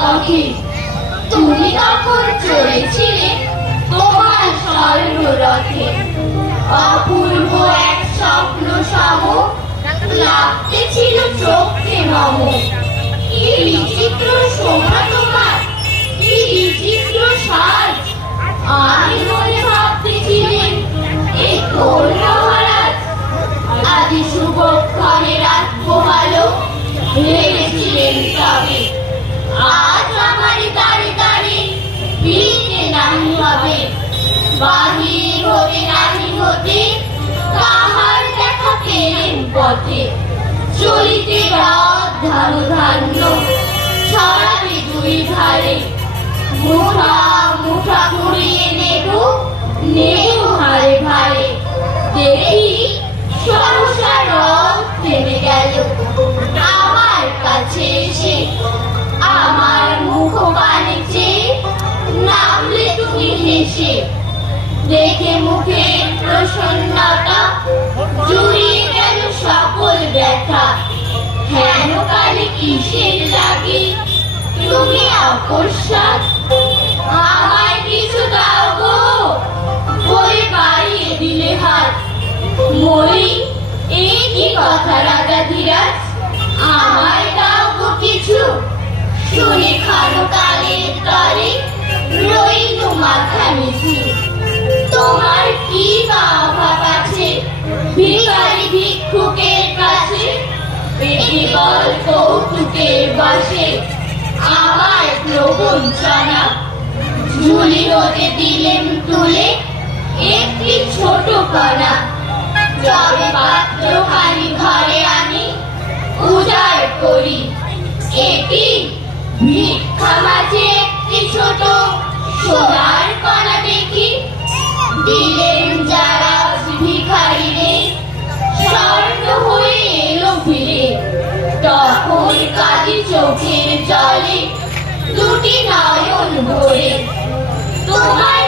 পথে। তুমি তখন চলেছিলে তোমার স্বর্ণরথে। অপূর্ব এক স্বপ্ন সম লাগতেছিল চোখে মম। কি বিচিত্র শোভা তোমার, কি বিচিত্র সাজ। আমি মনে ভাবতেছিলেন এই কন্যা মহারাজ। আদি শুভক্ষণে রাত পোহালো, ভেবেছিলেন তবে আজ আমারই দাঁড়ে দাঁড়ে ফিরতে নাহি হবে। বাহির হতে নাহি হতে কাহার দেখা পেলেন পথে। চলিতে রথ ধানু ধান্য ছড়াবে দুই ধারে। মুঠা মুঠা কুড়িয়ে নেব নেব হারে ভারে। দেখি সহসা রথ থেমে গেল আমার কাছে এসে। আমার মুখ পানে চেয়ে নামলে তুমি হেসে। দেখে মুখে প্রসন্নতা জুড়িয়ে গেল সকল ব্যথা। হেন কালে কিসের লাগে তুমি অকস্মাৎ। আমায় কিছু দাও গো বলে বাড়িয়ে দিলে হাত। মরি এই কি কথা রাজা ধীরাজ, আমায় দাও গো কিছু। শুনে ক্ষণকালের তরে রইল মাথা নিচু। তোমার কি বা অভাব আছে ভিখারি ভিক্ষুকের কাছে। কেবল কৌতুকের বশে আমার প্রবঞ্চনা। ঝুলি হতে দিলেন তুলে একটি ছোট কণা। যবে পাত্রখানি ঘরে আনি উজাড় করি। এটি ভিক্ষা মাঝে একটি ছোট সোনার কণা দেখি। দিলেন যারা ভিখারিরে স্বর্ণ হয়ে এলো ফিরে। তখন কাঁদি চোখের জলে দুটি নয়ন ভরে। তোমার